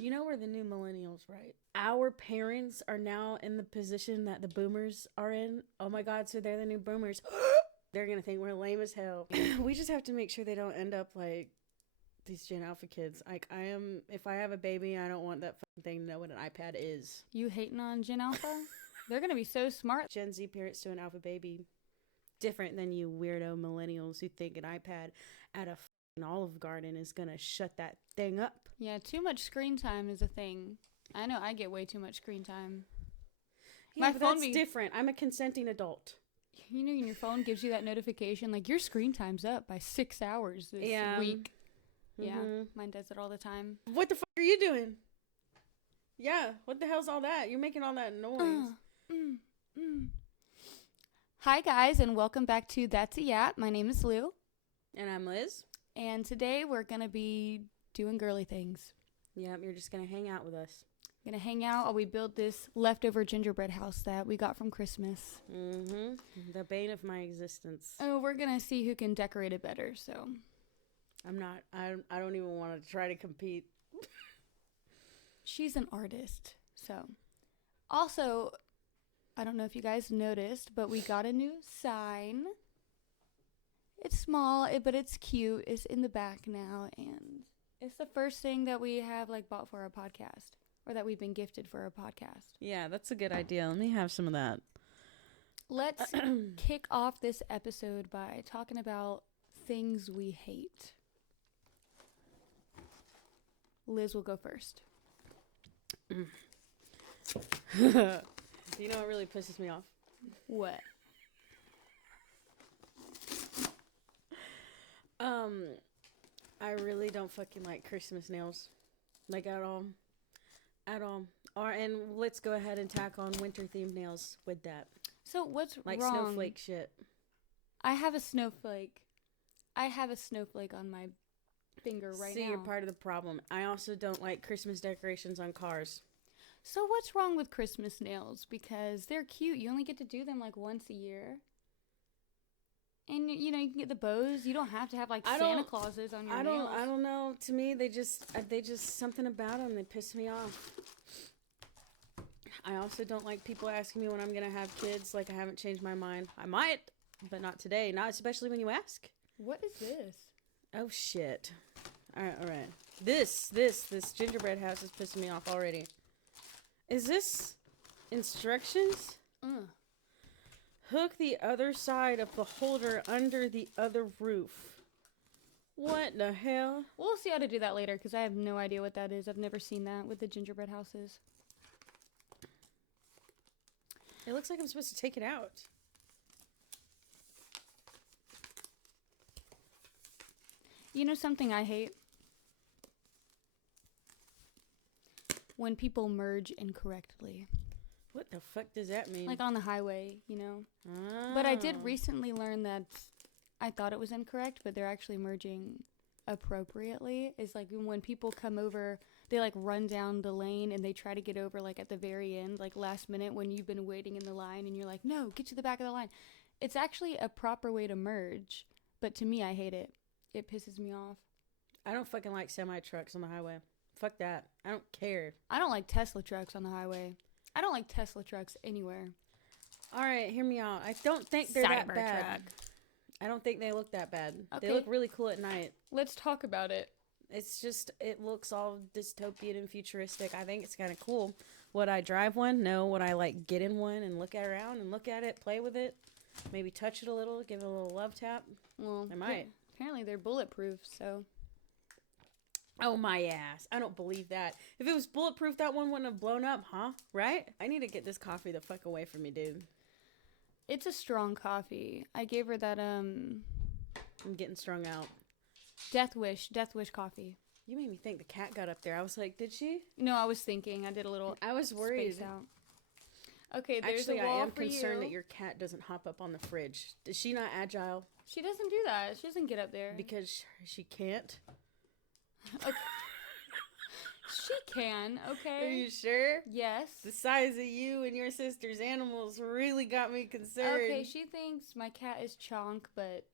You know we're the new millennials, right? Our parents are now in the position that the boomers are in. Oh my God, so they're the new boomers. They're going to think we're lame as hell. We just have to make sure they don't end up like these Gen Alpha kids. Like, if I have a baby, I don't want that fucking thing to know what an iPad is. You hating on Gen Alpha? They're going to be so smart. Gen Z parents to an Alpha baby. Different than you weirdo millennials who think an iPad at a Olive Garden is going to shut that thing up. Yeah, too much screen time is a thing. I know I get way too much screen time. Yeah, but that's different. I'm a consenting adult. You know, your phone gives you that notification, like, your screen time's up by 6 hours this week. Mm-hmm. Yeah, mine does it all the time. What the fuck are you doing? Yeah, what the hell's all that? You're making all that noise. Hi, guys, and welcome back to That's a Yap. My name is Lou. And I'm Liz. And today we're going to be doing girly things. Yep, you're just going to hang out with us. Going to hang out while we build this leftover gingerbread house that we got from Christmas. Mm-hmm. The bane of my existence. Oh, we're going to see who can decorate it better, so. I don't even want to try to compete. She's an artist, so. Also, I don't know if you guys noticed, but we got a new sign. It's small, but it's cute. It's in the back now, and it's the first thing that we have, like, bought for our podcast, or that we've been gifted for our podcast. Yeah, that's a good idea. Let me have some of that. Let's kick off this episode by talking about things we hate. Liz will go first. You know what really pisses me off? What? I really don't fucking like Christmas nails. Like, at all. At all. And let's go ahead and tack on winter themed nails with that. So what's like wrong? Like snowflake shit. I have a snowflake on my finger right now. See, you're part of the problem. I also don't like Christmas decorations on cars. So what's wrong with Christmas nails? Because they're cute. You only get to do them like once a year. And, you know, you can get the bows. You don't have to have, like, Santa Clauses on your nails. I don't know. To me, they just, something about them, they piss me off. I also don't like people asking me when I'm going to have kids. Like, I haven't changed my mind. I might, but not today. Not especially when you ask. What is this? Oh, shit. All right. This gingerbread house is pissing me off already. Is this instructions? Hook the other side of the holder under the other roof. What the hell? We'll see how to do that later, because I have no idea what that is. I've never seen that with the gingerbread houses. It looks like I'm supposed to take it out. You know something I hate? When people merge incorrectly. What the fuck does that mean? Like on the highway, you know? Oh. But I did recently learn that I thought it was incorrect, but they're actually merging appropriately. It's like when people come over, they like run down the lane and they try to get over like at the very end, like last minute when you've been waiting in the line and you're like, no, get to the back of the line. It's actually a proper way to merge, but to me, I hate it. It pisses me off. I don't fucking like semi-trucks on the highway. Fuck that. I don't care. I don't like Tesla trucks on the highway. I don't like Tesla trucks anywhere. All right, hear me out. I don't think they're that bad. I don't think they look that bad. Okay. They look really cool at night. Let's talk about it. It's just, it looks all dystopian and futuristic. I think it's kind of cool. Would I drive one? No. Would I like get in one and look around and look at it, play with it? Maybe touch it a little, give it a little love tap? Well, I might. Apparently they're bulletproof, so... Oh, my ass. I don't believe that. If it was bulletproof, that one wouldn't have blown up, huh? Right? I need to get this coffee the fuck away from me, dude. It's a strong coffee. I gave her that, I'm getting strung out. Death Wish coffee. You made me think the cat got up there. I was like, did she? No, I was thinking. I did a little I was worried. Space out. Okay, there's Actually, a wall I am for concerned you. that your cat doesn't hop up on the fridge. Is she not agile? She doesn't do that. She doesn't get up there. Because she can't? Okay. She can, okay? Are you sure? Yes. The size of you and your sister's animals really got me concerned. Okay, she thinks my cat is Chonk, but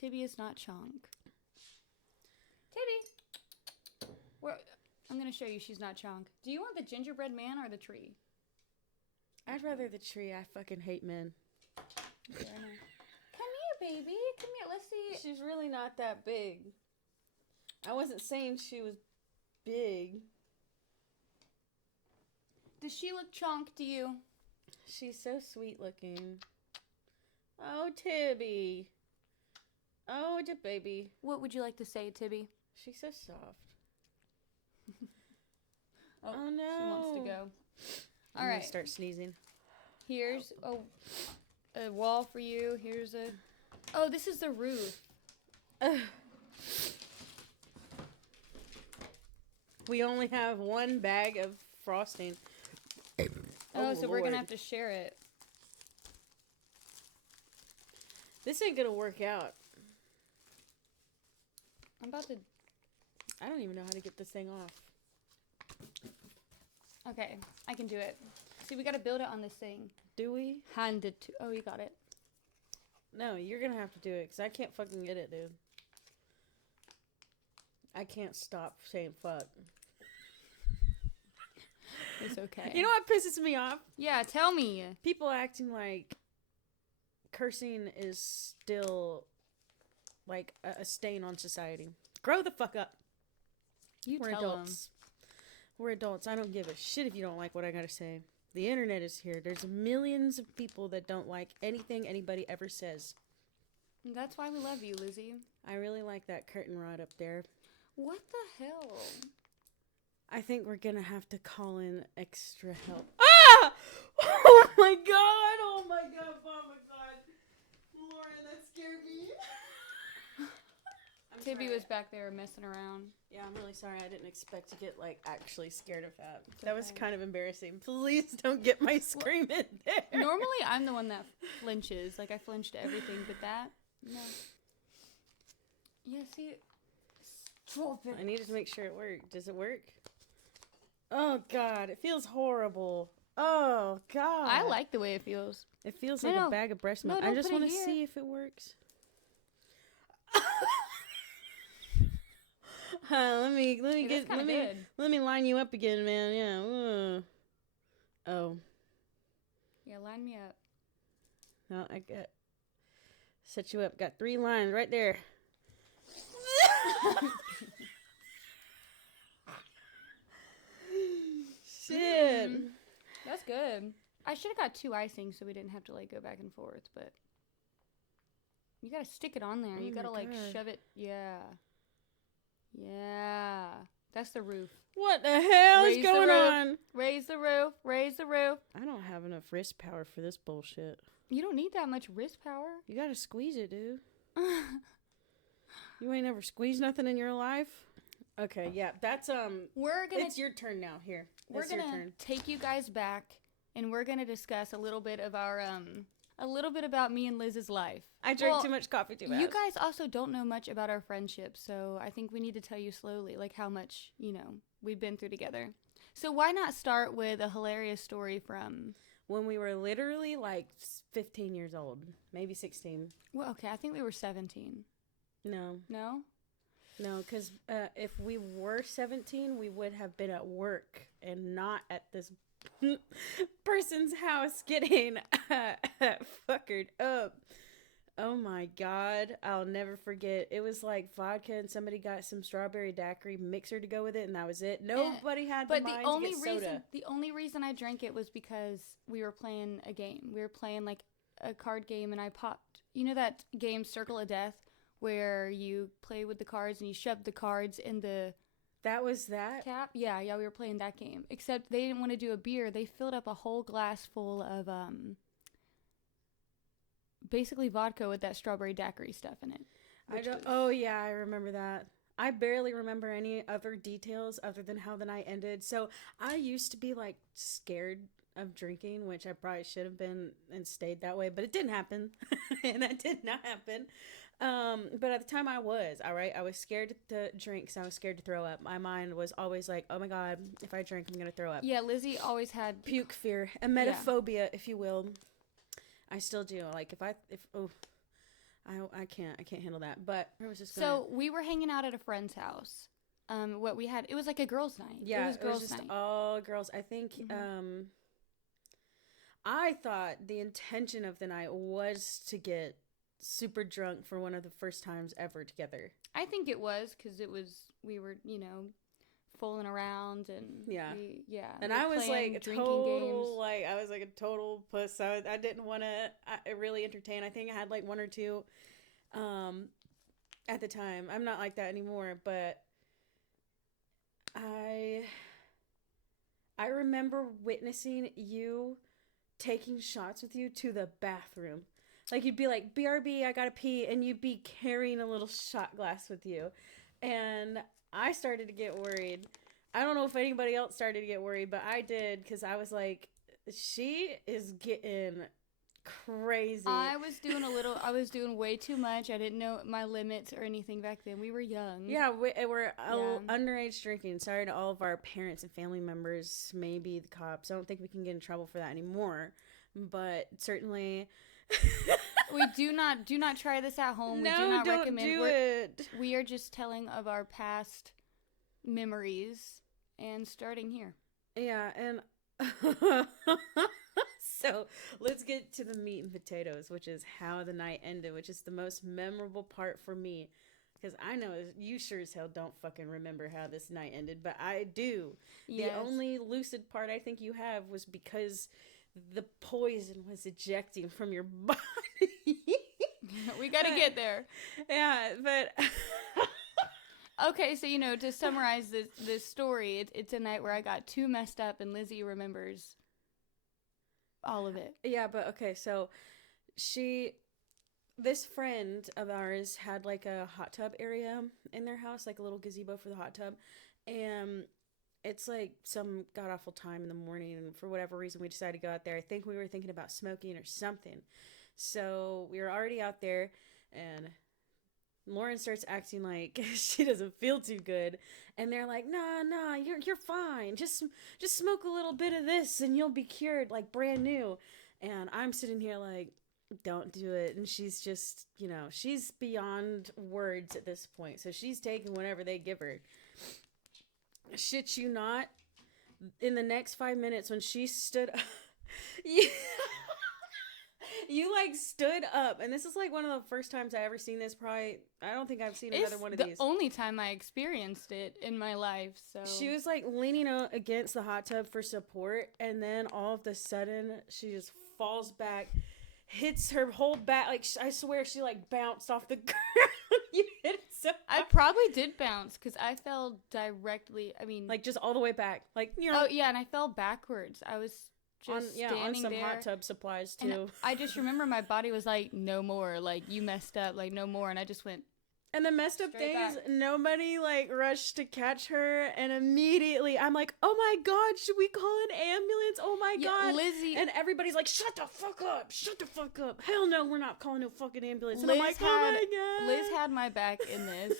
Tibby is not Chonk. Tibby! I'm gonna show you she's not chunk. Do you want the gingerbread man or the tree? I'd rather the tree. I fucking hate men. Okay, I know. Come here, baby. Come here. Let's see. She's really not that big. I wasn't saying she was big. Does she look chunk to you? She's so sweet looking. Oh, Tibby. Oh, the baby. What would you like to say, Tibby? She's so soft. Oh, no. She wants to go. I'm All gonna right. start sneezing. Here's a wall for you. Here's a... Oh, this is the roof. We only have one bag of frosting. Oh, so we're Lord. gonna have to share it. This ain't gonna work out. I'm about to... I don't even know how to get this thing off. Okay, I can do it. See, we gotta build it on this thing. Do we? Hand it to... Oh, you got it. No, you're gonna have to do it because I can't fucking get it, dude. I can't stop saying fuck. It's okay. You know what pisses me off? Yeah, tell me. People acting like cursing is still like a stain on society. Grow the fuck up. You We're tell 'em. adults. We're adults. I don't give a shit if you don't like what I gotta say. The internet is here. There's millions of people that don't like anything anybody ever says. That's why we love you, Lizzie. I really like that curtain rod up there. What the hell? I think we're gonna have to call in extra help. Ah! Oh my god! Oh my god! Oh my god! Lauren, that scared me. I'm Tibby sorry. was back there messing around. Yeah, I'm really sorry. I didn't expect to get like actually scared of that. It's That was okay. kind of embarrassing. Please don't get my scream in there. Normally, I'm the one that flinches. Like, I flinch to everything, but that, no. Yeah, see, stop it. I needed to make sure it worked. Does it work? Oh god, it feels horrible. Oh god. I like the way it feels. It feels No, like no. a bag of breast No, milk. I don't just put it want to here. see if it works. Let me Hey, that's get kinda good. let me line you up again, man. Yeah. Oh, Yeah, line me up. no, I got set you up. Got 3 lines right there. Shit. That's good. I should have got 2 icings so we didn't have to, like, go back and forth, but you gotta stick it on there. Oh You gotta, my like, God. shove it. Yeah. Yeah. That's the roof. What the hell is Raise the going roof. on? Raise the roof. Raise the roof. I don't have enough wrist power for this bullshit. You don't need that much wrist power. You gotta squeeze it, dude. You ain't ever squeezed nothing in your life? Okay, yeah, that's We're gonna it's your turn now. Here, we're that's your gonna turn. take you guys back, and we're gonna discuss a little bit of our a little bit about me and Liz's life. I drank Well, too much coffee too fast. You guys also don't know much about our friendship, so I think we need to tell you slowly, like how much we've been through together. So why not start with a hilarious story from? When we were literally like 15 years old, maybe 16. Well, okay, I think we were 17. No, No. because if we were 17, we would have been at work and not at this person's house getting fuckered up. Oh my god, I'll never forget. It was like vodka and somebody got some strawberry daiquiri mixer to go with it, and that was it. Nobody had the But mind the only to get soda. reason I drank it was because we were playing a game. We were playing like a card game, and I popped. You know that game Circle of Death, where you play with the cards and you shove the cards in the That was that? cap? Yeah, we were playing that game. Except they didn't want to do a beer. They filled up a whole glass full of basically vodka with that strawberry daiquiri stuff in it. I don't. Oh yeah, I remember that. I barely remember any other details other than how the night ended. So I used to be like scared of drinking, which I probably should have been and stayed that way, but it didn't happen. And that did not happen. But at the time I was, all right, I was scared to drink because I was scared to throw up. My mind was always like, oh my God, if I drink, I'm going to throw up. Yeah, Lizzie always had Puke fear, emetophobia, if you will. I still do. Like I can't handle that. But I was just So we were hanging out at a friend's house, what we had. It was like a girls' night. Yeah, it was girls' just night. all girls. I think I thought the intention of the night was to get super drunk for one of the first times ever together. I think it was because we were, fooling around and And we were I was playing like drinking total, games. I was like a total puss. I didn't want to really entertain. I think I had like one or two at the time. I'm not like that anymore, but I remember witnessing you taking shots with you to the bathroom. Like, you'd be like, BRB, I gotta pee, and you'd be carrying a little shot glass with you. And I started to get worried. I don't know if anybody else started to get worried, but I did, because I was like, she is getting crazy. I was doing way too much. I didn't know my limits or anything back then. We were young. Yeah, we're underage drinking. Sorry to all of our parents and family members, maybe the cops. I don't think we can get in trouble for that anymore. But certainly... We do not try this at home. No, we do not don't recommend do it. We are just telling of our past memories and starting here. Yeah, and so let's get to the meat and potatoes, which is how the night ended, which is the most memorable part for me. Because I know you sure as hell don't fucking remember how this night ended, but I do. Yes. The only lucid part I think you have was because the poison was ejecting from your body. We gotta get there. Yeah, but... Okay, so, to summarize this story, it's a night where I got too messed up, and Lizzie remembers all of it. Yeah, but okay, so this friend of ours had like a hot tub area in their house, like a little gazebo for the hot tub, and it's like some god-awful time in the morning, and for whatever reason we decided to go out there. I think we were thinking about smoking or something. So we were already out there, and Lauren starts acting like she doesn't feel too good, and they're like, nah, you're fine. Just smoke a little bit of this and you'll be cured, like brand new. And I'm sitting here like, don't do it. And she's just, she's beyond words at this point. So she's taking whatever they give her. Shit you not, in the next 5 minutes when she stood up, you like stood up, and this is like one of the first times I ever seen this. Probably, I don't think I've seen another one of these. It's the only time I experienced it in my life. So she was like leaning against the hot tub for support, and then all of a sudden she just falls back, hits her whole back. Like, I swear she like bounced off the ground. You hit it so hard. I probably did bounce because I fell directly. I mean, like just all the way back. Like, oh yeah, and I fell backwards. I was just standing on some there. hot tub supplies too. And I just remember my body was like, no more. Like, you messed up. Like, no more. And I just went. And the messed up thing is nobody like rushed to catch her, and immediately I'm like, oh my god, should we call an ambulance? Oh my god, Lizzie, and everybody's like, shut the fuck up, hell no, we're not calling no fucking ambulance. And I'm like, oh my god, Liz had my back in this.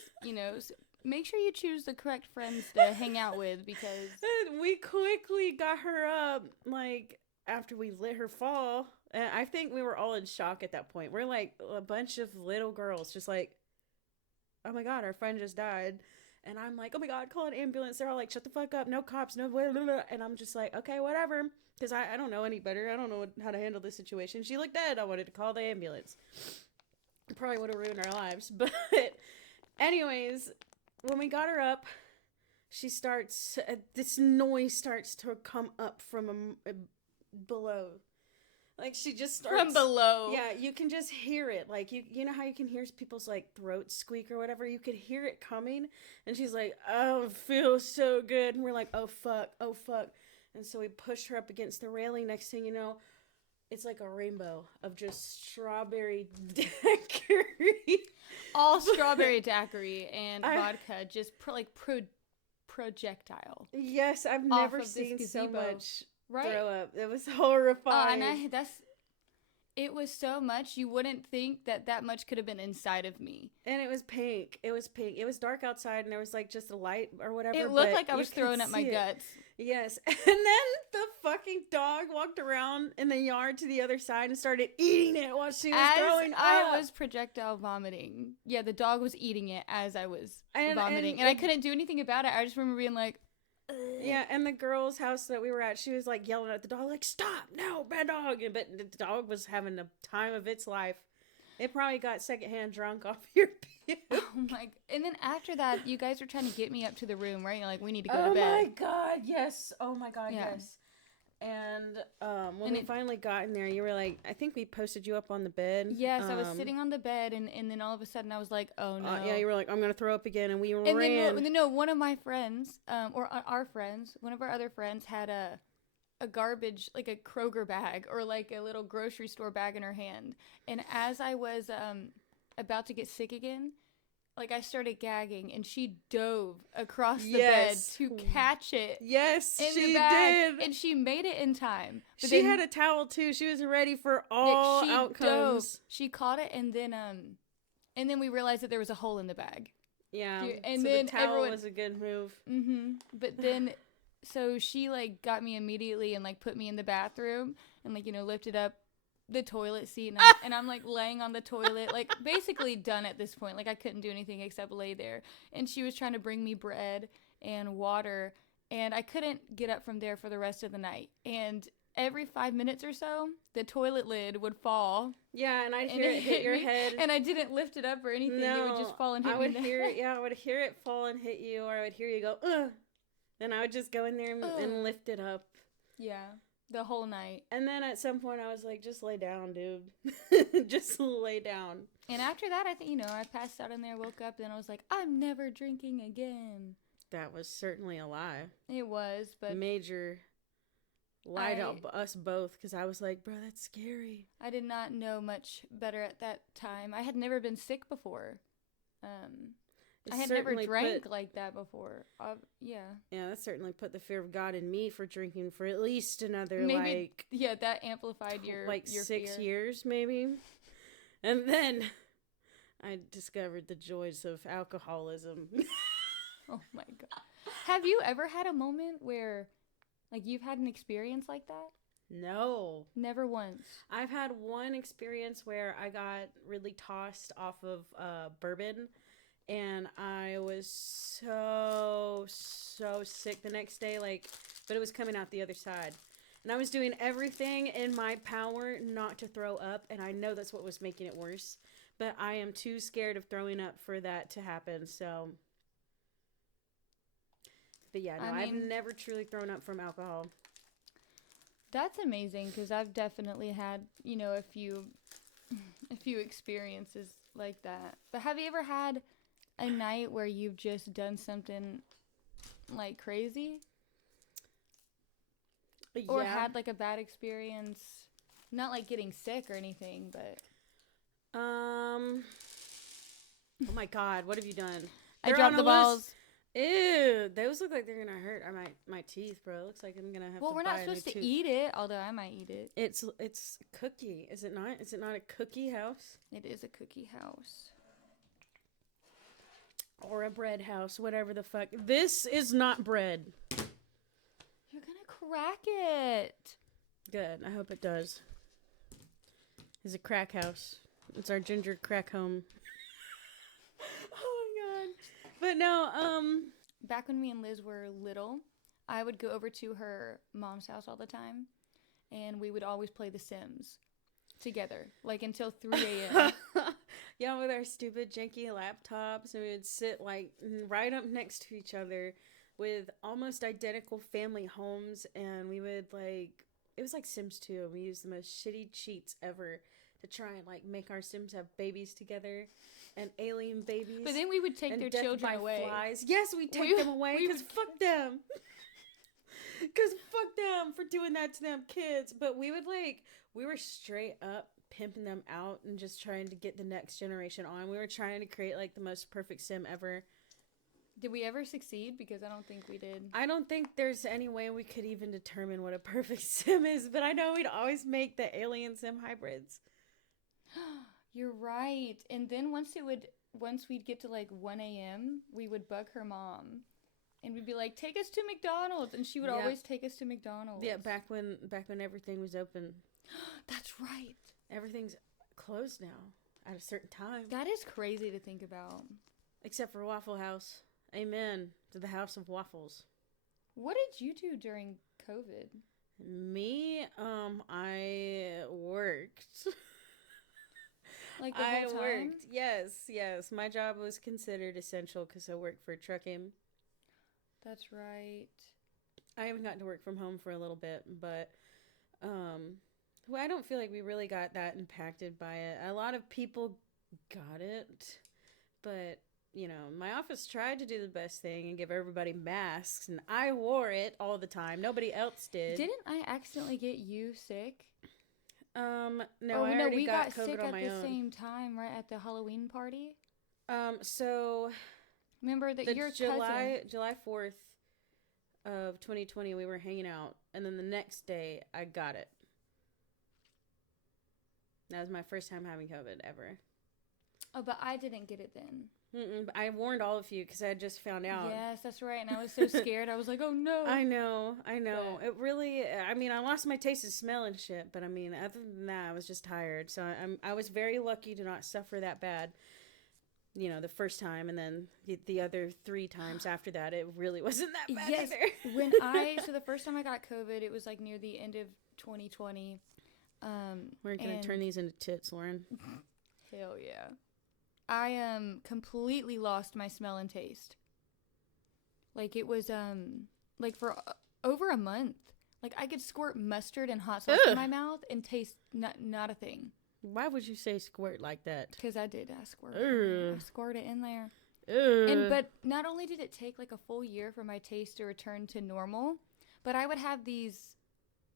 So make sure you choose the correct friends to hang out with, because and we quickly got her up, like after we let her fall, and I think we were all in shock at that point. We're like a bunch of little girls just like, oh my god, our friend just died. And I'm like, oh my god, call an ambulance. They're all like, shut the fuck up, no cops, no blah, blah, blah. And I'm just like, okay, whatever, because I don't know any better. I don't know how to handle this situation. She looked dead. I wanted to call the ambulance. It probably would have ruined our lives. But anyways, when we got her up, she starts, this noise starts to come up from below. Like, she just starts... From below. Yeah, you can just hear it. Like, you know how you can hear people's, like, throats squeak or whatever? You could hear it coming. And she's like, oh, it feels so good. And we're like, oh, fuck. And so we push her up against the railing. Next thing you know, it's like a rainbow of just strawberry daiquiri. All strawberry daiquiri and vodka. Just, projectile. Yes, I've never seen so much... Right. Throw up. It was horrifying. It was so much, you wouldn't think that much could have been inside of me. And it was pink. It was dark outside, and there was like just a light or whatever. It looked like I was throwing up my guts. Yes. And then the fucking dog walked around in the yard to the other side and started eating it while she was As throwing I up. was projectile vomiting. Yeah, the dog was eating it as I was And vomiting. And I couldn't do anything about it. I just remember being like, ugh. Yeah, and the girl's house that we were at, she was like yelling at the dog, like, "Stop! No, bad dog!" But the dog was having the time of its life. It probably got secondhand drunk off your puke. Oh my. And then after that, you guys were trying to get me up to the room, right? You're like, we need to go Oh to bed. my god, yes. Oh my god, Yeah. yes. And when And we finally got in there, you were like, I think we posted you up on the bed. Yes, I was sitting on the bed, and then all of a sudden I was like, oh no. Yeah, you were like, I'm going to throw up again, and we And ran. then, no, one of my friends, or our friends, one of our other friends had a garbage, like a Kroger bag or like a little grocery store bag in her hand. And as I was about to get sick again, like I started gagging, and she dove across the bed to catch it. Yes, In she the bag, did. and she made it in time. But She then, had a towel too. She was ready for all she outcomes. dove. She caught it, and then we realized that there was a hole in the bag. Yeah, And so then the towel everyone was a good move. Mm-hmm. But then, so she like got me immediately and like put me in the bathroom and like, lifted up the toilet seat, and I'm like laying on the toilet, like basically done at this point. Like I couldn't do anything except lay there. And she was trying to bring me bread and water, and I couldn't get up from there for the rest of the night. And every 5 minutes or so, the toilet lid would fall. Yeah, and I'd And hear it it hit your me, head. and I didn't lift it up or anything. It would just fall and hit I me. would hear it. Yeah, I would hear it fall and hit you, or I would hear you go, ugh. Then I would just go in there and lift it up. Yeah, the whole night. And then at some point I was like, just lay down, dude. Just lay down. And after that, I think, I passed out in there, woke up, and I was like, I'm never drinking again. That was certainly a lie. It was, but Major lie to us both, because I was like, bro, that's scary. I did not know much better at that time. I had never been sick before. I had never drank like that before. Yeah. Yeah, that certainly put the fear of God in me for drinking for at least another, Maybe, yeah, that amplified your your 6 fear. years, maybe. And then I discovered the joys of alcoholism. Oh my God. Have you ever had a moment where, like, you've had an experience like that? No. Never once. I've had one experience where I got really tossed off of bourbon, and I was so sick the next day, but it was coming out the other side. And I was doing everything in my power not to throw up, and I know that's what was making it worse. But I am too scared of throwing up for that to happen, so... But yeah, no, I've never truly thrown up from alcohol. That's amazing, because I've definitely had, a few experiences like that. But have you ever had a night where you've just done something, like, crazy? Yeah. Or had, like, a bad experience? Not, like, getting sick or anything, but... Oh my God, what have you done? I dropped the balls. Ew, those look like they're gonna hurt my teeth, bro. It looks like I'm gonna have to we're buy not a supposed new to tooth. eat it, although I might eat it. It's cookie, is it not? Is it not a cookie house? It is a cookie house. Or a bread house, whatever the fuck. This is not bread. You're gonna crack it. Good, I hope it does. It's a crack house. It's our ginger crack home. Oh my God. But no, Back when me and Liz were little, I would go over to her mom's house all the time, and we would always play The Sims together, like until 3 a.m. Yeah, with our stupid janky laptops, and we would sit like right up next to each other with almost identical family homes, and we would it was like Sims 2, and we used the most shitty cheats ever to try and make our Sims have babies together. And alien babies. But then we would take their children away. Flies. Yes, we take them away because fuck them. Because fuck them for doing that to them kids. But we would we were straight up pimping them out and just trying to get the next generation on. We were trying to create the most perfect sim ever. Did we ever succeed? Because I don't think we did. I don't think there's any way we could even determine what a perfect sim is. But I know we'd always make the alien sim hybrids. You're right. And then once we'd get to 1 a.m., we would bug her mom And we'd be like, take us to McDonald's. And she would Yep. always take us to McDonald's. Yeah, back when everything was open. That's right. Everything's closed now at a certain time. That is crazy to think about. Except for Waffle House. Amen to the House of Waffles. What did you do during COVID? Me, I worked. Like the I whole time? worked. Yes. My job was considered essential because I worked for trucking. That's right. I haven't gotten to work from home for a little bit, but well, I don't feel like we really got that impacted by it. A lot of people got it, but my office tried to do the best thing and give everybody masks, and I wore it all the time. Nobody else did. Didn't I accidentally get you sick? No, Oh, I no, already we got got sick COVID on at my the own. same time, right at the Halloween party. So Remember that the your cousin. July 4th of 2020, we were hanging out, and then the next day I got it. That was my first time having COVID ever. Oh, but I didn't get it then. But I warned all of you because I had just found out. Yes, that's right. And I was so scared. I was like, oh no. I know. But- It really, I lost my taste and smell and shit, but other than that, I was just tired. So I was very lucky to not suffer that bad, the first time. And then the other 3 times after that, it really wasn't that bad Yes. either. So the first time I got COVID, it was like near the end of 2020. We're going to turn these into tits, Lauren. Hell yeah. I completely lost my smell and taste. Like it was like for over a month. Like I could squirt mustard and hot sauce in Ugh. my mouth and taste not a thing. Why would you say squirt like that? Because I did. I squirt. Ugh. I squirted it in there. Ugh. But not only did it take like a full year for my taste to return to normal, but I would have these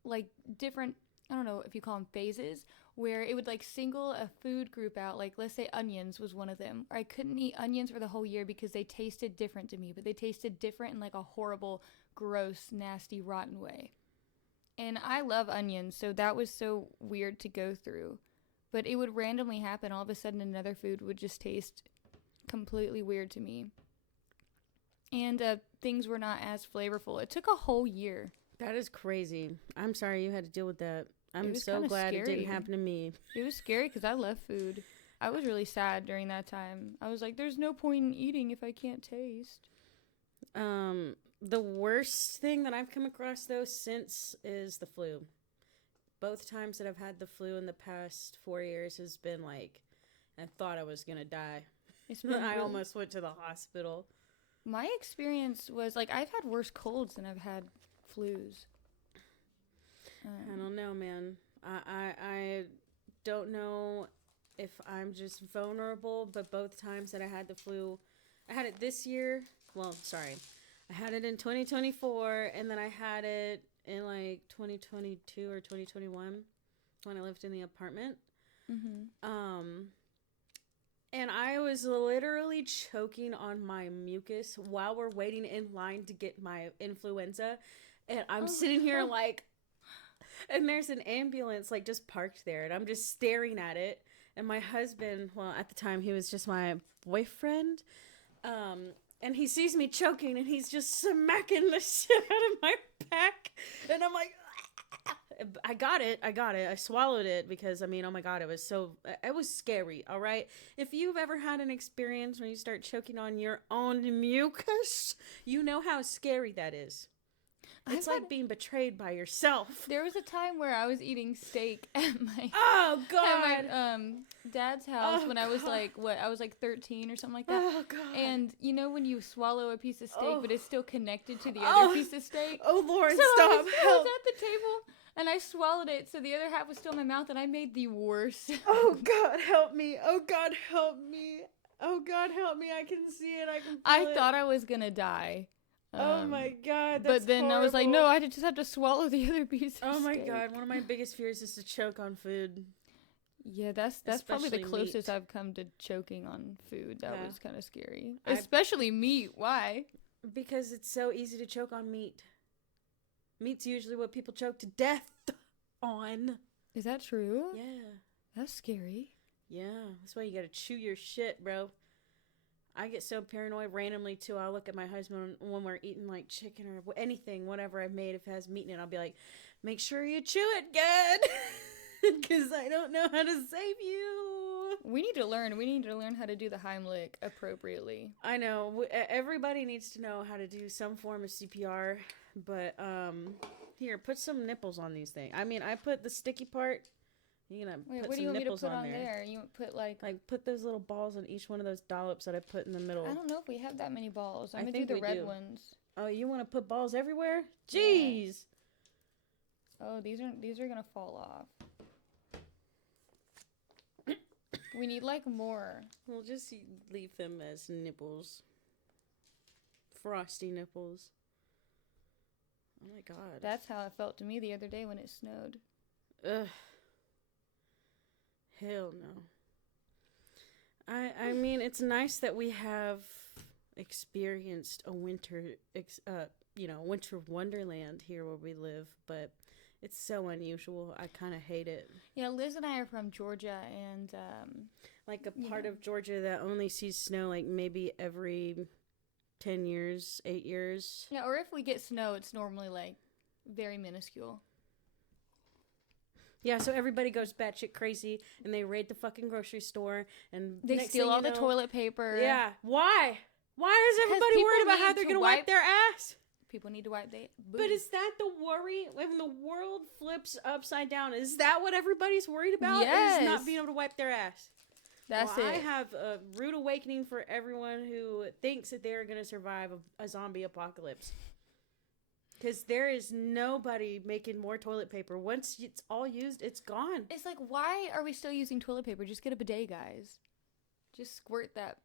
like different, I don't know if you call them phases, where it would like single a food group out. Like let's say onions was one of them. Or I couldn't eat onions for the whole year because they tasted different to me, but they tasted different in like a horrible, gross, nasty, rotten way. And I love onions, so that was so weird to go through. But it would randomly happen. All of a sudden another food would just taste completely weird to me. And things were not as flavorful. It took a whole year. That is crazy. I'm sorry you had to deal with that. I'm was so kinda glad it didn't scary. happen to me. It was scary because I love food. I was really sad during that time. I was like, there's no point in eating if I can't taste. The worst thing that I've come across though since is the flu. Both times that I've had the flu in the past 4 years has been like, I thought I was gonna die. It's been I really- almost went to the hospital. My experience was like I've had worse colds than I've had flus. I don't know, man. I don't know if I'm just vulnerable, but both times that I had the flu, I had it this year. Well, sorry. I had it in 2024, and then I had it in like 2022 or 2021 when I lived in the apartment. Mm-hmm. And I was literally choking on my mucus while we're waiting in line to get my influenza. And I'm sitting here like, and there's an ambulance like just parked there, and I'm just staring at it. And my husband, well, at the time he was just my boyfriend, and he sees me choking, and he's just smacking the shit out of my back, and I'm like, I got it. I swallowed it because, oh my God, it was scary, all right? If you've ever had an experience where you start choking on your own mucus, you know how scary that is. It's like being betrayed by yourself. There was a time where I was eating steak at my Oh, God. at my dad's house Oh, when I was God. like I was like 13 or something like that. Oh, God. And you know when you swallow a piece of steak Oh. but it's still connected to the Oh. other piece of steak? Oh, Lauren, So stop. I was Help. at the table and I swallowed it, so the other half was still in my mouth, and I made the worst. Oh, God, help me. Oh, God, help me. Oh, God, help me. I can see it. I can feel I it. thought I was gonna die. Oh, my God, that's But then I was like, horrible. no, I just have to swallow the other piece of Oh, my steak. God, one of my biggest fears is to choke on food. Yeah, that's probably the Especially closest meat. I've come to choking on food. That Yeah. was kind of scary. I've- Especially meat. Why? Because it's so easy to choke on meat. Meat's usually what people choke to death on. Is that true? Yeah. That's scary. Yeah. That's why you gotta chew your shit, bro. I get so paranoid randomly too. I'll look at my husband when we're eating like chicken or anything, whatever I've made, if it has meat in it, I'll be like, make sure you chew it good, because I don't know how to save you. We need to learn. We need to learn how to do the Heimlich appropriately. I know. Everybody needs to know how to do some form of CPR, but here, put some nipples on these things. I mean, I put the sticky part. You're gonna Wait, put what do some you want me to nipples put on on there. there? You put like Put those little balls on each one of those dollops that I put in the middle. I don't know if we have that many balls. I'm I gonna do think the we red do. ones. Oh, you want to put balls everywhere? Jeez. Oh, these are gonna fall off. We need like more. We'll just leave them as nipples. Frosty nipples. Oh my god. That's how it felt to me the other day when it snowed. Ugh. Hell no. I mean, it's nice that we have experienced a winter, winter wonderland here where we live, but it's so unusual. I kind of hate it. Yeah, Liz and I are from Georgia, and Like a part of Georgia that only sees snow like maybe every 10 years, 8 years. yeah, or if we get snow, it's normally like very minuscule. Yeah, so everybody goes batshit crazy and they raid the fucking grocery store and They next steal thing all you the know- toilet paper. Yeah, why? Why is everybody people worried about how need they're to gonna wipe wipe- their ass? People need to wipe their But booty. is that the worry when the world flips upside down? Is that what everybody's worried about? Yes. Is not being able to wipe their ass. That's Well, it. I have a rude awakening for everyone who thinks that they're gonna survive a zombie apocalypse. Because there is nobody making more toilet paper. Once it's all used, it's gone. It's like, why are we still using toilet paper? Just get a bidet, guys. Just squirt that.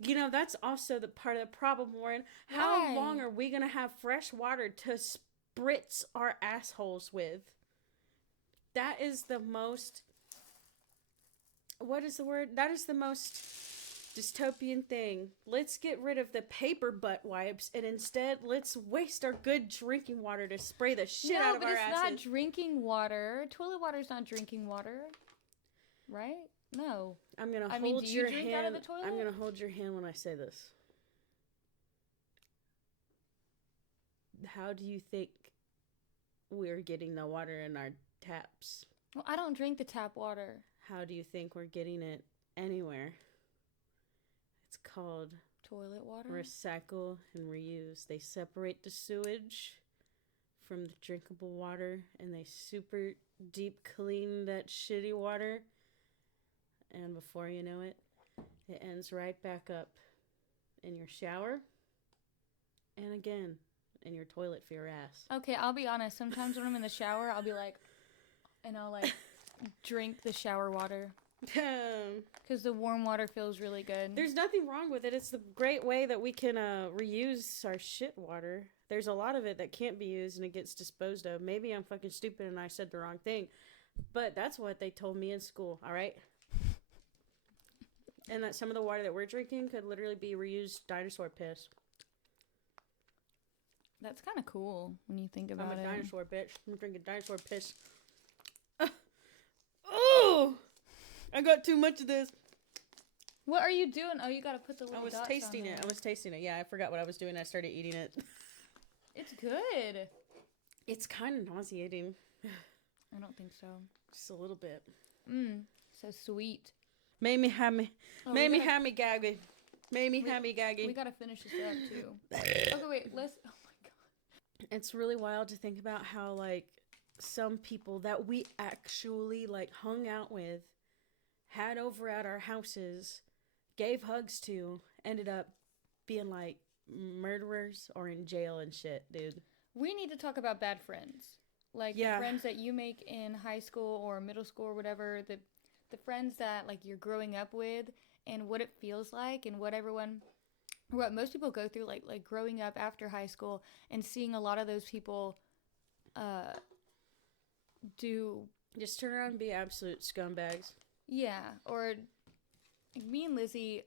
You know, that's also the part of the problem, Lauren. How Why? long are we going to have fresh water to spritz our assholes with? That is the most... What is the word? That is the most dystopian thing. Let's get rid of the paper butt wipes and instead let's waste our good drinking water to spray the shit out of our asses. No, but it's not drinking water. Toilet water is not drinking water. Right? No. I'm gonna I mean, hold do you your drink hand. out of the toilet? I'm gonna hold your hand when I say this. How do you think we're getting the water in our taps? Well, I don't drink the tap water. How do you think we're getting it anywhere? It's called Toilet water? recycle and reuse. They separate the sewage from the drinkable water and they super deep clean that shitty water. And before you know it, it ends right back up in your shower and again in your toilet for your ass. Okay, I'll be honest. Sometimes when I'm in the shower, I'll be like, and I'll like drink the shower water. Because the warm water feels really good. There's nothing wrong with it. It's the great way that we can reuse our shit water. There's a lot of it that can't be used and it gets disposed of. Maybe I'm fucking stupid and I said the wrong thing. But that's what they told me in school, all right? And that some of the water that we're drinking could literally be reused dinosaur piss. That's kind of cool when you think about I'm a it. dinosaur, bitch. I'm drinking dinosaur piss. Oh! I got too much of this. What are you doing? Oh, you gotta put the little I was dots tasting on it. there. I was tasting it. Yeah, I forgot what I was doing. I started eating it. It's good. It's kind of nauseating. I don't think so. Just a little bit. So sweet. Made me have me Oh, Made we me gotta- have me gaggy. Made me have me gaggy. We gotta finish this up too. Okay, wait. Let's. Oh my god. It's really wild to think about how like some people that we actually like hung out with, had over at our houses, gave hugs to, ended up being like murderers or in jail and shit, dude. We need to talk about bad friends. Like Yeah. the friends that you make in high school or middle school or whatever. The friends that like you're growing up with and what it feels like and what most people go through like growing up after high school and seeing a lot of those people do Just turn around and be absolute scumbags. yeah, or like me and Lizzie,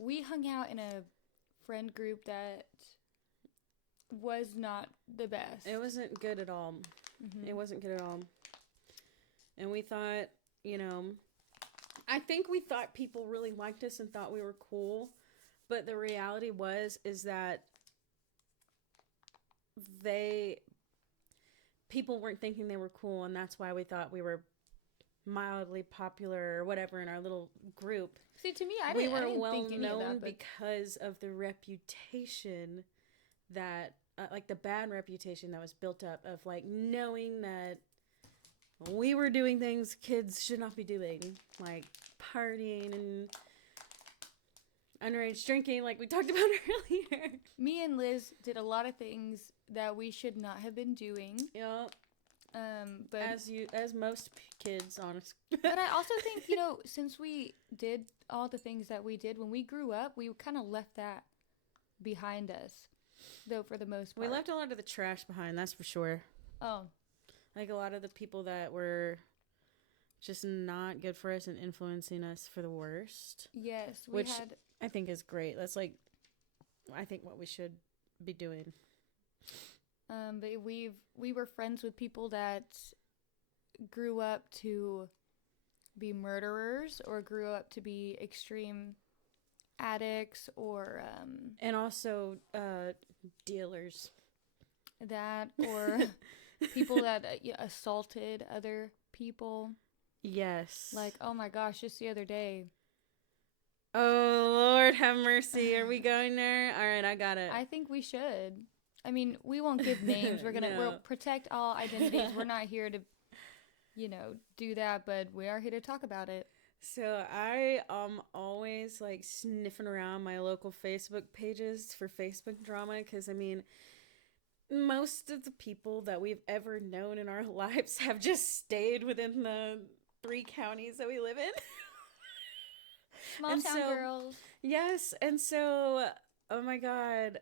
we hung out in a friend group that was not the best. It wasn't good at all. Mhm. It wasn't good at all. And we thought, you know, I think we thought people really liked us and thought we were cool, but the reality is that they people weren't thinking they were cool, and that's why we thought we were mildly popular or whatever in our little group. See, to me, I We didn't, I were didn't well think any of known that, but because of the reputation that, like the bad reputation that was built up of like knowing that we were doing things kids should not be doing, like partying and underage drinking, like we talked about earlier. me and Liz did a lot of things that we should not have been doing. Yeah, But as most kids, honest. but I also think, since we did all the things that we did when we grew up, we kind of left that behind us, though, for the most part. We left a lot of the trash behind, that's for sure. Oh, Like a lot of the people that were just not good for us and influencing us for the worst. yes, we Which had. I think is great. That's like, I think what we should be doing. But we were friends with people that grew up to be murderers or grew up to be extreme addicts or And also, dealers. that or people that assaulted other people. Yes. Like, oh my gosh, just the other day, oh Lord have mercy. Are we going there? All right, I got it. I think we should. I mean, we won't give names. We'll No. protect all identities. We're not here to, do that, but we are here to talk about it. So I always like sniffing around my local Facebook pages for Facebook drama, because I mean, most of the people that we've ever known in our lives have just stayed within the 3 counties that we live in. Small And town so- girls. Yes, and so, oh my God,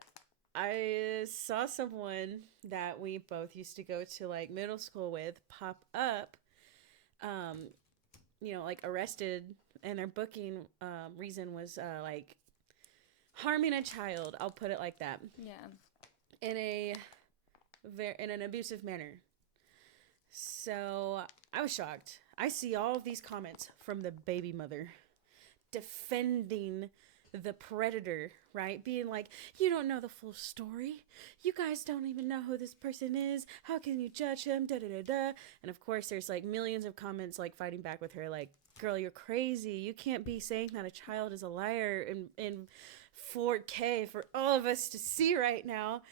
I saw someone that we both used to go to like middle school with pop up, like arrested, and their booking reason was like harming a child. I'll put it like that, Yeah. in an abusive manner. So I was shocked. I see all of these comments from the baby mother defending the predator, right? Being like, you don't know the full story. You guys don't even know who this person is. How can you judge him? Da da da da. And of course, there's like millions of comments like fighting back with her, like, girl, you're crazy. You can't be saying that a child is a liar in 4K for all of us to see right now.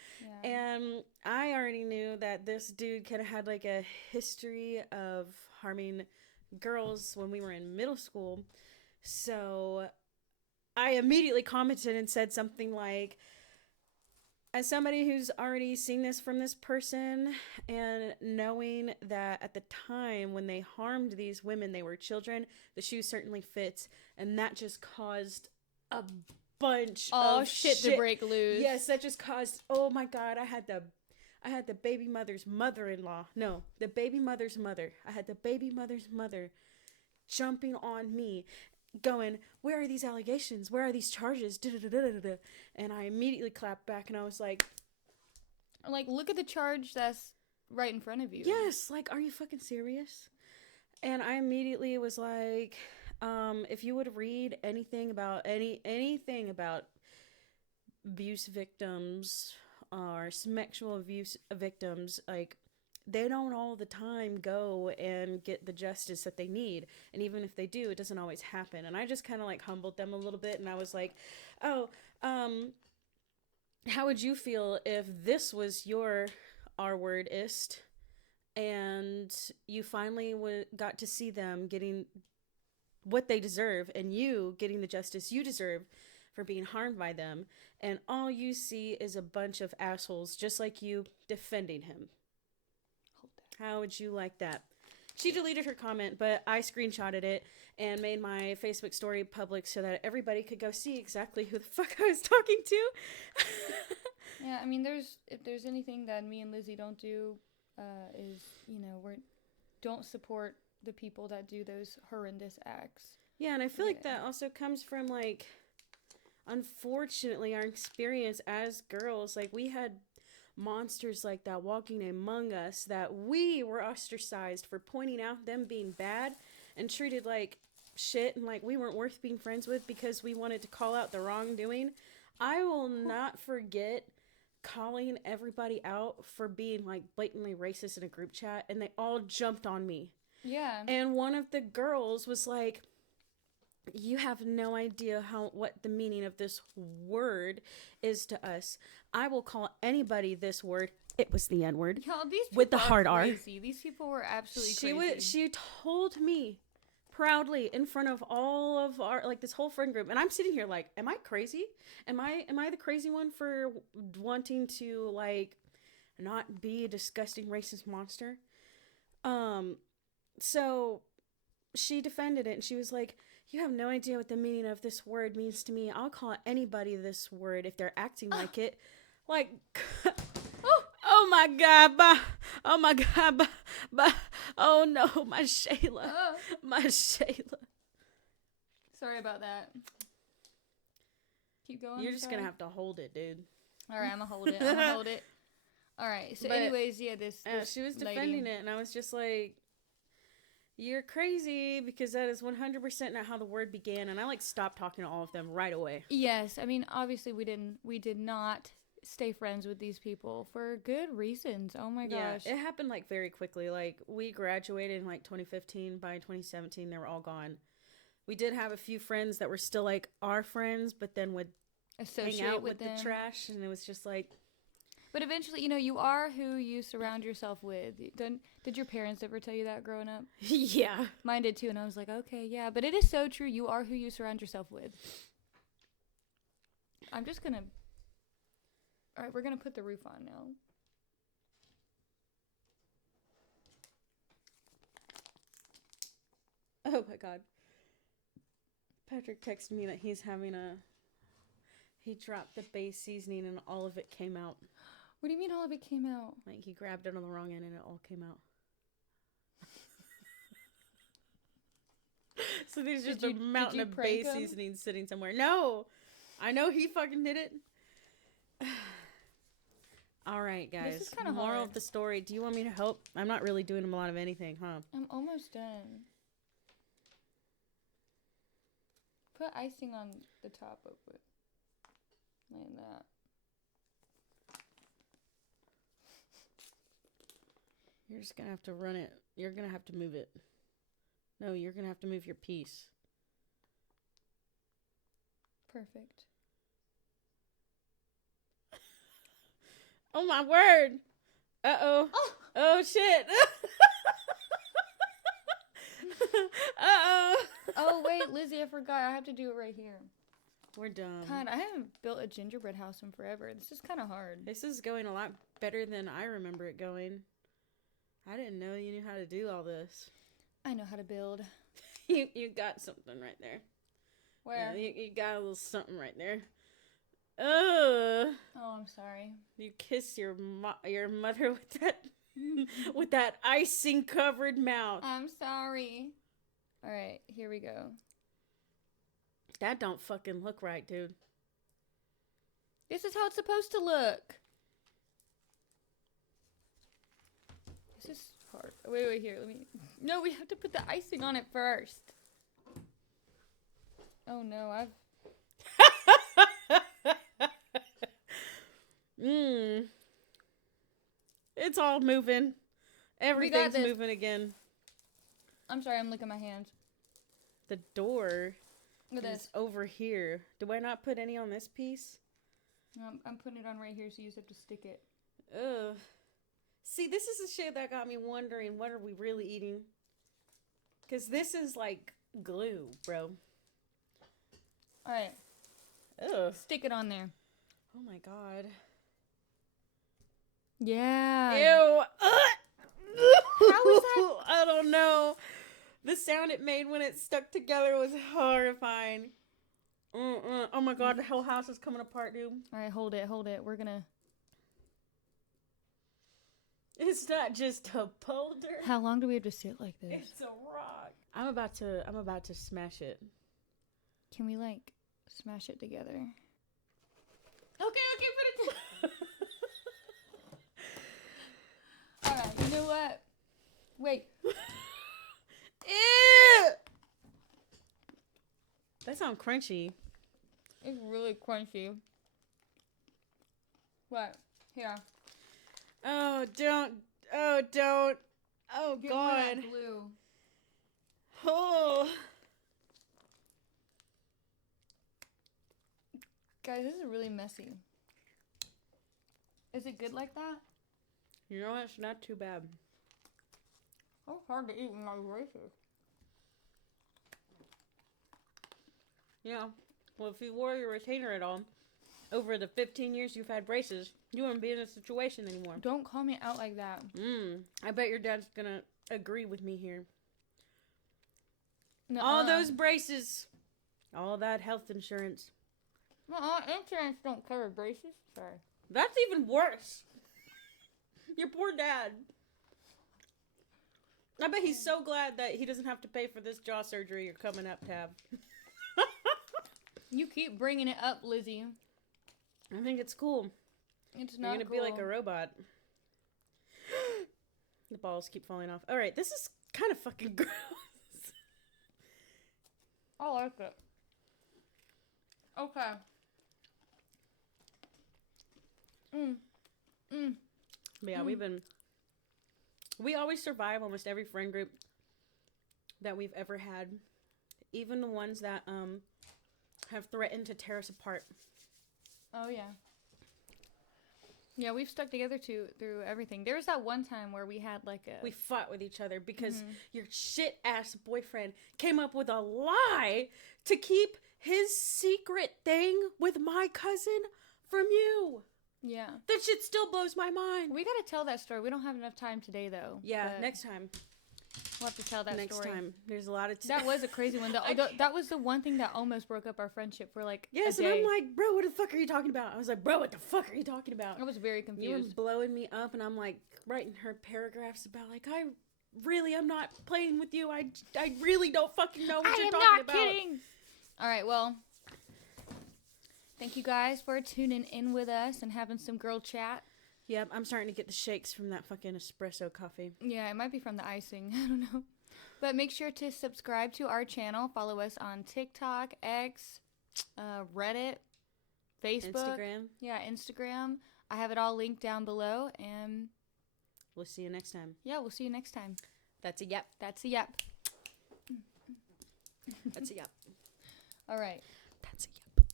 Yeah. And I already knew that this dude kind of had like a history of harming girls when we were in middle school. So I immediately commented and said something like, as somebody who's already seen this from this person, and knowing that at the time when they harmed these women, they were children, the shoe certainly fits. And that just caused a bunch of shit to break loose. Yes, that just caused, oh my God, I had the baby mother's mother-in-law. No, the baby mother's mother. I had the baby mother's mother jumping on me, going, where are these allegations? Where are these charges? Da-da-da-da-da-da. And I immediately clapped back and I was like, look at the charge that's right in front of you. yes, like, are you fucking serious? And I immediately was like, if you would read anything about anything about abuse victims or sexual abuse victims, like, they don't all the time go and get the justice that they need. And even if they do, it doesn't always happen. And I just kind of like humbled them a little bit. And I was like, oh, how would you feel if this was your R-wordist and you finally got to see them getting what they deserve and you getting the justice you deserve for being harmed by them, and all you see is a bunch of assholes just like you defending him? How would you like that? She deleted her comment, but I screenshotted it and made my Facebook story public so that everybody could go see exactly who the fuck I was talking to. Yeah, I mean, if there's anything that me and Lizzie don't do, is, don't support the people that do those horrendous acts. Yeah, and I feel like that also comes from, like, unfortunately, our experience as girls. Like, we had monsters like that walking among us that we were ostracized for pointing out them being bad and treated like shit and like we weren't worth being friends with because we wanted to call out the wrongdoing, I will not forget calling everybody out for being like blatantly racist in a group chat, and they all jumped on me. Yeah. And one of the girls was like, you have no idea what the meaning of this word is to us. I will call anybody this word. It was the N-word. Y'all, these people with the hard R. crazy. These people were absolutely crazy. She told me proudly in front of all of our, like, this whole friend group, and I'm sitting here like, am I crazy? Am I the crazy one for wanting to like not be a disgusting racist monster? So she defended it, and she was like, you have no idea what the meaning of this word means to me. I'll call anybody this word if they're acting like it. Like, oh my God, oh my God, oh no, my Shayla, my Shayla. Sorry about that. Keep going. You're just gonna have to hold it, dude. All right, I'm gonna hold it. All right. So, anyways, yeah, this she was lady. defending it, and I was just like, you're crazy, because that is 100% not how the word began. And I like stopped talking to all of them right away. Yes, I mean, obviously we did not stay friends with these people for good reasons. Oh my gosh. Yeah, it happened like very quickly. Like, we graduated in like 2015. By 2017, they were all gone. We did have a few friends that were still like our friends, but then would associate hang out with them. the trash, and it was just like. But eventually, you are who you surround yourself with. Did your parents ever tell you that growing up? Yeah. Mine did too, and I was like, okay, yeah. But it is so true. You are who you surround yourself with. I'm just gonna. All right, we're gonna put the roof on now. Oh my God. Patrick texted me that he dropped the base seasoning and all of it came out. What do you mean all of it came out? Like, he grabbed it on the wrong end and it all came out. So there's just a mountain of base seasoning sitting somewhere. No! I know he fucking did it. All right, guys. This is kind of Moral hard. of the story. Do you want me to help? I'm not really doing a lot of anything, huh? I'm almost done. Put icing on the top of it. Like that. You're just gonna have to run it. You're gonna have to move it. No, you're gonna have to move your piece. Perfect. Oh my word! Uh-oh. Oh shit! Uh-oh. Oh wait, Lizzie, I forgot. I have to do it right here. We're dumb. God, I haven't built a gingerbread house in forever. This is kind of hard. This is going a lot better than I remember it going. I didn't know you knew how to do all this. I know how to build. You got something right there. Where? Yeah, you got a little something right there. Oh, I'm sorry. you kiss your mother with that icing covered mouth. I'm sorry. All right, here we go. That don't fucking look right, dude. This is how it's supposed to look. This is hard. Wait, here, let me... No, we have to put the icing on it first. Oh no, It's all moving. Everything's moving again. I'm sorry, I'm licking my hands. The door Look at is this. over here. Do I not put any on this piece? I'm putting it on right here, so you just have to stick it. Ugh. See, this is the shit that got me wondering, what are we really eating? Because this is like glue, bro. Alright. Ugh. Stick it on there. Oh my God. Yeah. Ew. How is that? I don't know. The sound it made when it stuck together was horrifying. Oh my God, the whole house is coming apart, dude. Alright, hold it. We're gonna... It's not just a boulder. How long do we have to sit like this? It's a rock. I'm about to smash it. Can we, like, smash it together? Okay, put it. Alright, you know what? Wait. Ew! That sounds crunchy. It's really crunchy. What? Here. Oh, don't. Oh, don't. Oh, Get God. glue. Oh. Guys, this is really messy. Is it good like that? You know, it's not too bad. Oh, hard to eat when I was braces. Yeah. Well, if you wore your retainer at all, over the 15 years you've had braces, you wouldn't be in this situation anymore. Don't call me out like that. I bet your dad's gonna agree with me here. Nuh-uh. All those braces. All that health insurance. Insurance don't cover braces. Sorry. That's even worse. Your poor dad. I bet he's so glad that he doesn't have to pay for this jaw surgery you're coming up to have. You keep bringing it up, Lizzie. I think it's cool. It's You're not gonna cool. be like a robot. The balls keep falling off. All right, this is kind of fucking gross. I like it. Okay. But yeah, we always survive almost every friend group that we've ever had. Even the ones that have threatened to tear us apart. Oh, yeah. Yeah, we've stuck together through everything. There was that one time where we had like a... We fought with each other because your shit-ass boyfriend came up with a lie to keep his secret thing with my cousin from you. Yeah. That shit still blows my mind. We gotta tell that story. We don't have enough time today, though. Yeah, but next time. we'll have to tell that Next story. time. There's a lot of... That was a crazy one. That was the one thing that almost broke up our friendship for like Yes, a day. and I'm like, bro, what the fuck are you talking about? I was like, bro, what the fuck are you talking about? I was very You were confused. blowing me up, and I'm like writing her paragraphs about like, I'm not playing with you. I really don't fucking know what you're talking about. Kidding. All right, well, thank you guys for tuning in with us and having some girl chat. Yep, I'm starting to get the shakes from that fucking espresso coffee. Yeah, it might be from the icing. I don't know. But make sure to subscribe to our channel. Follow us on TikTok, X, Reddit, Facebook. Instagram. Yeah, Instagram. I have it all linked down below. And We'll see you next time. yeah, we'll see you next time. That's a yep. That's a yep. That's a yep. All right. That's a yep.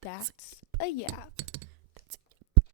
That's a yep.